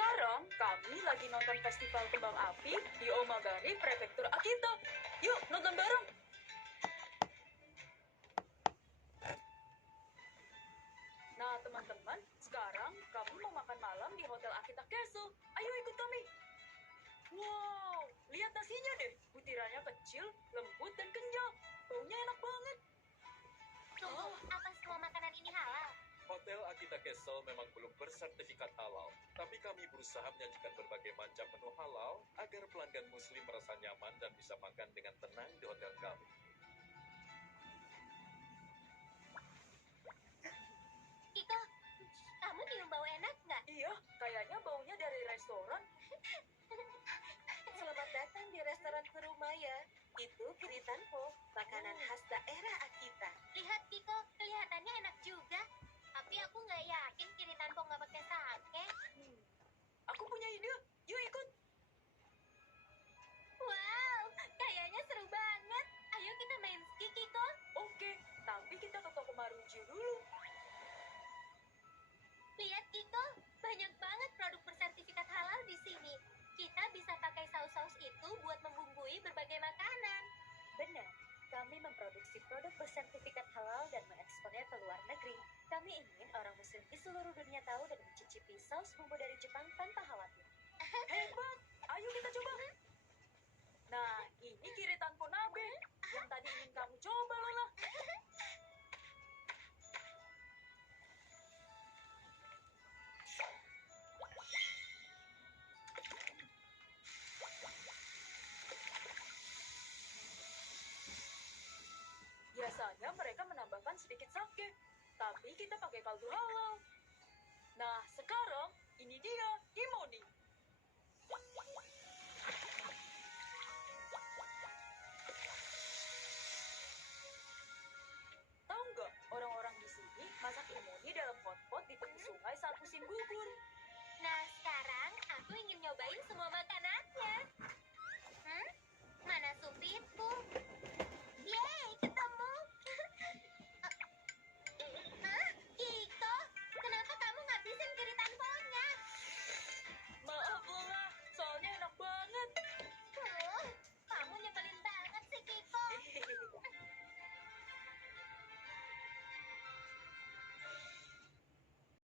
Sekarang kami lagi nonton festival kembang api di Omagari, Prefektur Akita. Yuk, nonton bareng. Nah, teman-teman, sekarang kami mau makan malam di Hotel Akita Castle. Ayo ikut kami. Wow, lihat nasinya deh. Butirannya kecil, lembut, dan kenyal. Baunya enak banget. Tunggu, apa semua makanan ini halal? Hotel Akita Castle memang belum bersertifikat halal, tapi kami berusaha menyajikan berbagai macam menu halal agar pelanggan muslim merasa nyaman dan bisa makan dengan tenang di hotel kami. Kiko, kamu nyium bau enak nggak? Iya, kayaknya baunya dari restoran. Selamat datang di restoran Kurumaya. Itu kiritanpo, makanan khas daerah Akita. Lihat Kiko, kelihatannya enak juga. Tapi aku nggak yakin kiritanpo nggak pakai sake. Aku punya ide. Yuk ikut. Wow, kayaknya seru banget. Ayo kita main ski, Kiko. Oke, tapi kita ke toko Maruji dulu. Lihat Kiko, banyak banget produk bersertifikat halal di sini. Kita bisa pakai saus-saus itu buat membumbui berbagai makanan. Benar, kami memproduksi produk bersertifikat halal dan mengekspornya ke luar negeri. Kami ingin orang muslim di seluruh dunia tahu dan mencicipi saus bumbu dari Jepang tanpa khawatir. Hebat. Ayo kita coba. Nah, ini kiritanpo nabe yang tadi ingin kamu coba, Lola. Biasanya mereka menambahkan sedikit sake, tapi kita pakai kaldu halal. Nah, sekarang ini dia